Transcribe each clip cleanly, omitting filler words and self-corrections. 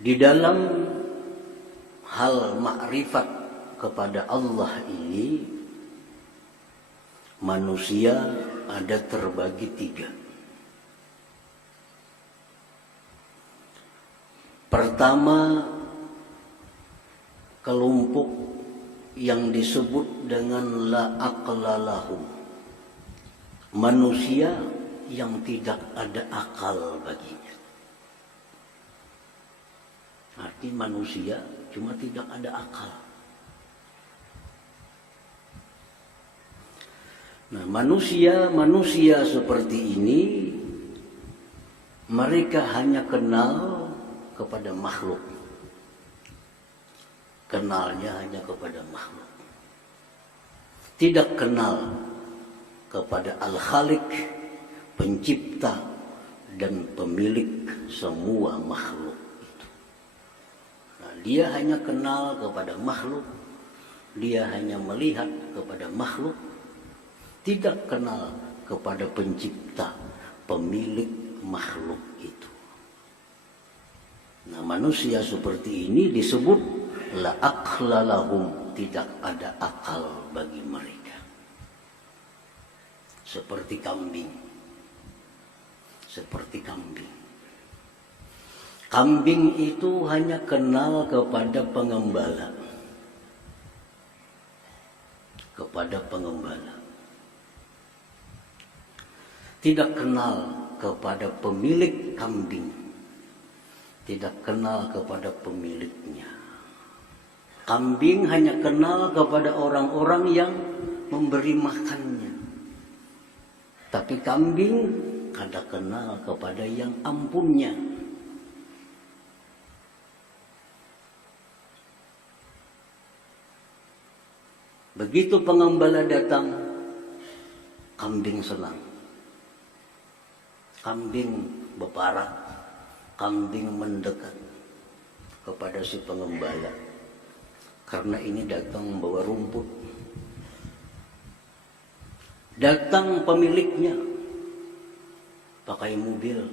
Di dalam hal makrifat kepada Allah ini, manusia ada terbagi tiga. Pertama, kelompok yang disebut dengan la aqla lahum, manusia yang tidak ada akal baginya. Arti manusia cuma tidak ada akal. Nah, manusia seperti ini, mereka hanya kenal kepada makhluk. Kenalnya hanya kepada makhluk. Tidak kenal kepada Al-Khaliq, pencipta dan pemilik semua makhluk itu. Nah, dia hanya kenal kepada makhluk, dia hanya melihat kepada makhluk, tidak kenal kepada pencipta, pemilik makhluk itu. Nah, manusia seperti ini disebut la aqla lahum, tidak ada akal bagi mereka. Seperti kambing. Seperti kambing. Kambing itu hanya kenal kepada pengembala. Kepada pengembala. Tidak kenal kepada pemilik kambing. Tidak kenal kepada pemiliknya. Kambing hanya kenal kepada orang-orang yang memberi makannya. Tapi kambing kada kenal kepada yang ampunnya. Begitu pengembala datang, kambing senang. Kambing berparak, kambing mendekat kepada si pengembala. Karena ini datang membawa rumput. Datang pemiliknya pakai mobil,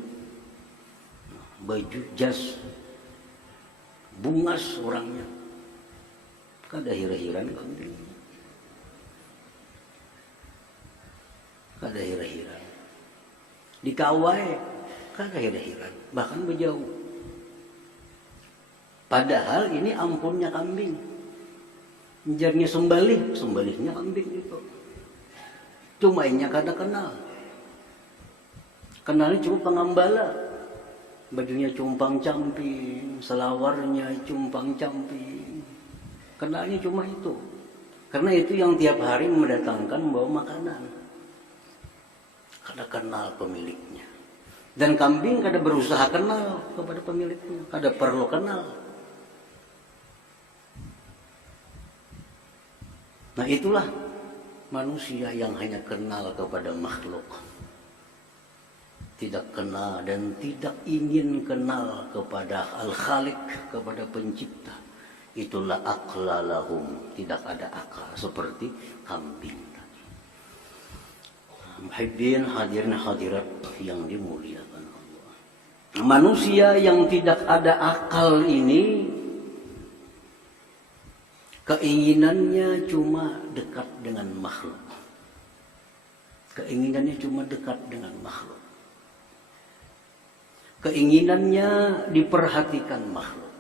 baju jas, bungas orangnya. Kada hira-hiran kambing. Kada hira-hiran. Dikawai, kada hira-hiran. Bahkan berjauh. Padahal ini ampunnya kambing. Jarnya sembalihnya kambing itu. Cuma inya kada kenal. Kenalnya cuma pengembala. Bajunya cumpang-camping, selawarnya cumpang-camping. Kenalnya cuma itu. Karena itu yang tiap hari mendatangkan membawa makanan. Kada kenal pemiliknya. Dan kambing kada berusaha kenal kepada pemiliknya. Kada perlu kenal. Nah, itulah manusia yang hanya kenal kepada makhluk. Tidak kenal dan tidak ingin kenal kepada Al-Khaliq, kepada pencipta. Itulah aqla lahum, tidak ada akal seperti kambing tadi. Muhibbin hadirin hadirat yang dimuliakan Allah. Manusia yang tidak ada akal ini, keinginannya cuma dekat dengan makhluk. Keinginannya cuma dekat dengan makhluk. Keinginannya diperhatikan makhluk.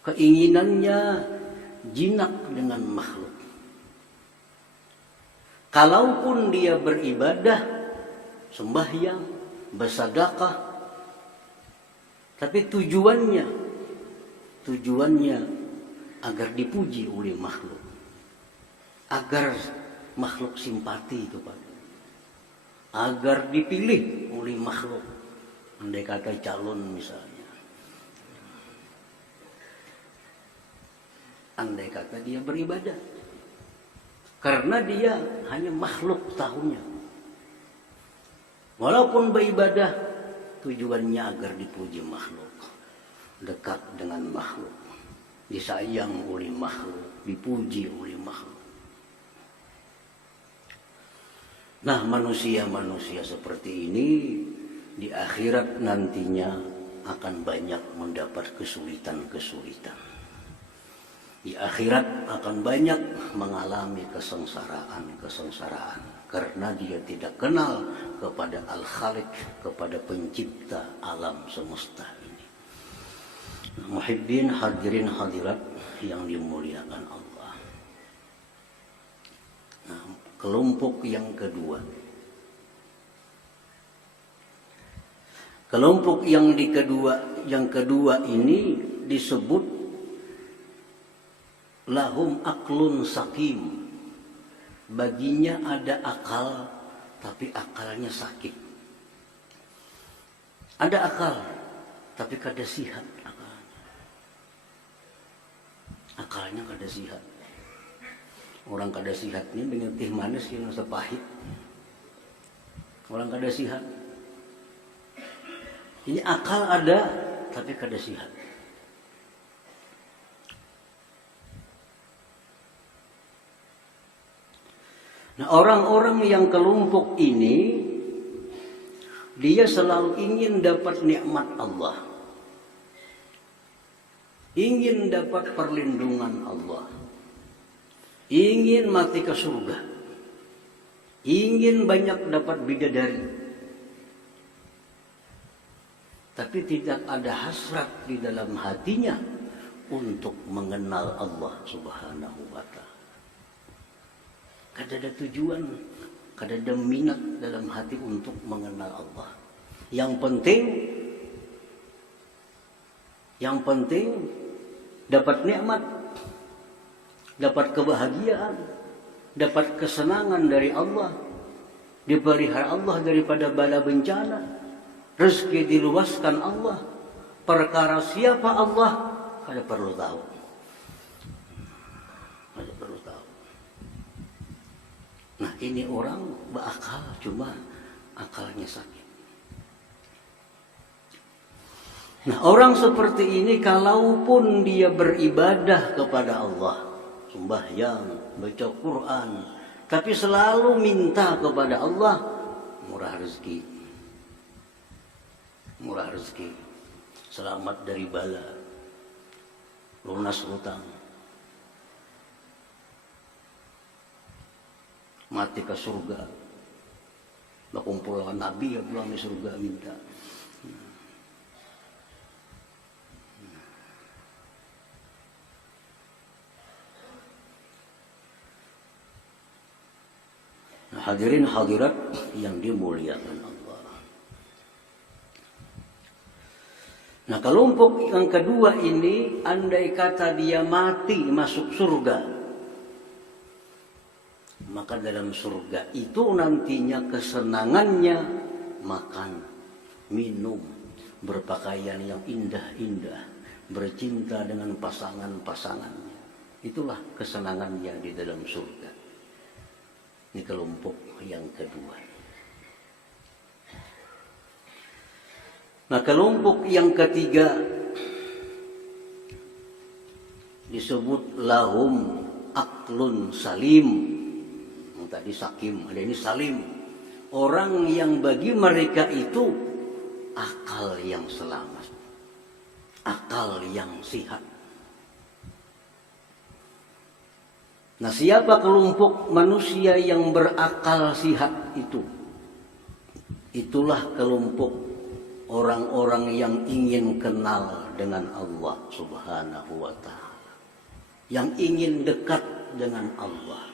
Keinginannya jinak dengan makhluk. Kalaupun dia beribadah, sembahyang, bersedekah, tapi tujuannya agar dipuji oleh makhluk, agar makhluk simpati kepada, agar dipilih oleh makhluk. Andai kata calon misalnya, andai kata dia beribadah, karena dia hanya makhluk tahunya. Walaupun beribadah, tujuannya agar dipuji makhluk, dekat dengan makhluk, disayang oleh makhluk, dipuji oleh makhluk. Nah, manusia-manusia seperti ini di akhirat nantinya akan banyak mendapat kesulitan-kesulitan. Di akhirat akan banyak mengalami kesengsaraan karena dia tidak kenal kepada Al-Khaliq, kepada pencipta alam semesta ini. Muhibbin hadirin hadirat yang dimuliakan Allah. Nah, kelompok yang kedua. Kelompok yang kedua ini disebut lahum aklun sakim. Baginya ada akal, tapi akalnya sakit. Ada akal, tapi kada sihat akalnya. Akalnya kada sihat. Orang kada sihat ini dengan teh manis yang sepahit. Orang kada sihat. Ini akal ada, tapi kada sihat. Nah, orang-orang yang kelompok ini, dia selalu ingin dapat nikmat Allah. Ingin dapat perlindungan Allah. Ingin mati ke surga. Ingin banyak dapat bidadari. Tapi tidak ada hasrat di dalam hatinya untuk mengenal Allah Subhanahu wa ta'ala. Kada ada tujuan, kada ada minat dalam hati untuk mengenal Allah. Yang penting dapat nikmat, dapat kebahagiaan, dapat kesenangan dari Allah, dipelihara Allah daripada bala bencana. Rezeki diluaskan Allah. Perkara siapa Allah, kada perlu tahu. Kada perlu tahu. Nah, ini orang berakal, cuma akalnya sakit. Nah, orang seperti ini kalaupun dia beribadah kepada Allah, sembahyang, baca Quran, tapi selalu minta kepada Allah, murah rezeki. Murah rezeki, selamat dari bala, lunas hutang, mati ke surga, berkumpulkan Nabi ya pulang di surga minta. Nah, hadirin hadirat yang dimuliakan Allah. Nah, kelompok yang kedua ini, andai kata dia mati masuk surga, maka dalam surga itu nantinya kesenangannya makan, minum, berpakaian yang indah-indah, bercinta dengan pasangan-pasangannya. Itulah kesenangannya di dalam surga. Ini kelompok yang kedua. Nah, kelompok yang ketiga disebut lahum aklun salim. Tadi sakim, ada ini salim. Orang yang bagi mereka itu akal yang selamat, akal yang sehat. Nah, siapa kelompok manusia yang berakal sehat itu? Itulah kelompok orang-orang yang ingin kenal dengan Allah Subhanahu wa ta'ala, yang ingin dekat dengan Allah,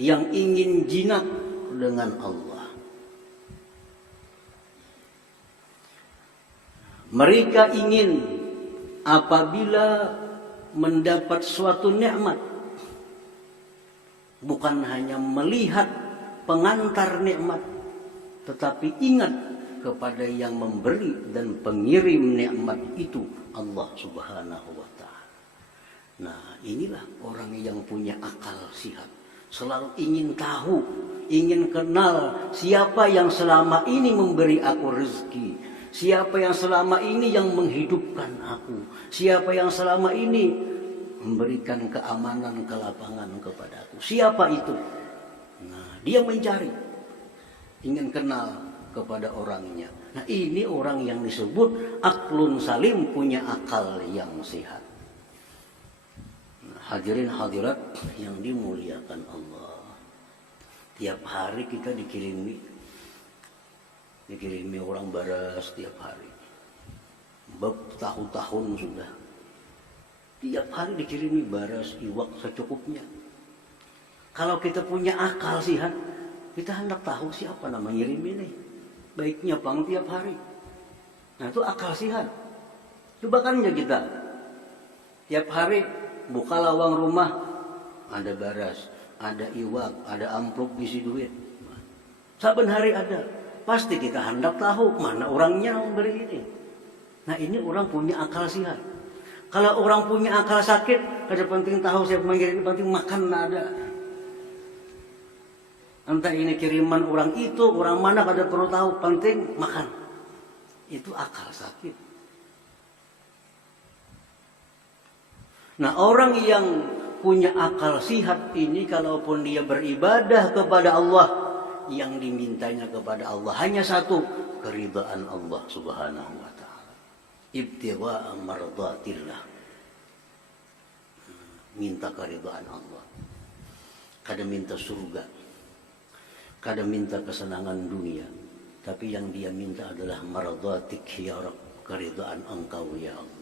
yang ingin jinak dengan Allah. Mereka ingin apabila mendapat suatu nikmat, bukan hanya melihat pengantar nikmat, tetapi ingat kepada yang memberi dan pengirim nikmat itu, Allah Subhanahu wa ta'ala. Nah, inilah orang yang punya akal sehat. Selalu ingin tahu, ingin kenal siapa yang selama ini memberi aku rezeki, siapa yang selama ini yang menghidupkan aku, siapa yang selama ini memberikan keamanan, kelapangan kepada aku. Siapa itu? Nah, dia mencari, ingin kenal. kepada orangnya. Nah, ini orang yang disebut aklun salim, punya akal yang sehat. Nah, hadirin hadirat yang dimuliakan Allah. Tiap hari kita dikirimi orang baras tiap hari. Bertahun-tahun sudah. Tiap hari dikirimi baras, iwak secukupnya. Kalau kita punya akal sehat, kita hendak tahu siapa nama ngirim ini. Baiknya pang tiap hari. Nah, itu akal sehat. Coba kan ya kita. Tiap hari buka lawang rumah, ada baras, ada iwak, ada amplop isi duit. Saben hari ada. Pasti kita hendak tahu mana orangnya memberi ini. Nah, ini orang punya akal sehat. Kalau orang punya akal sakit, kada penting tahu siapa mengirim, penting makan ada. Entah ini kiriman orang itu, orang mana kada perlu tahu, penting makan. Itu akal sakit. Nah, orang yang punya akal sehat ini, kalaupun dia beribadah kepada Allah, yang dimintanya kepada Allah hanya satu, keridhaan Allah Subhanahu wa ta'ala. Ibtigha'a mardatillah. Minta keridhaan Allah. Kada minta surga. Kada minta kesenangan dunia, tapi yang dia minta adalah mardatik ya Rabb, keridhaan Engkau ya Allah.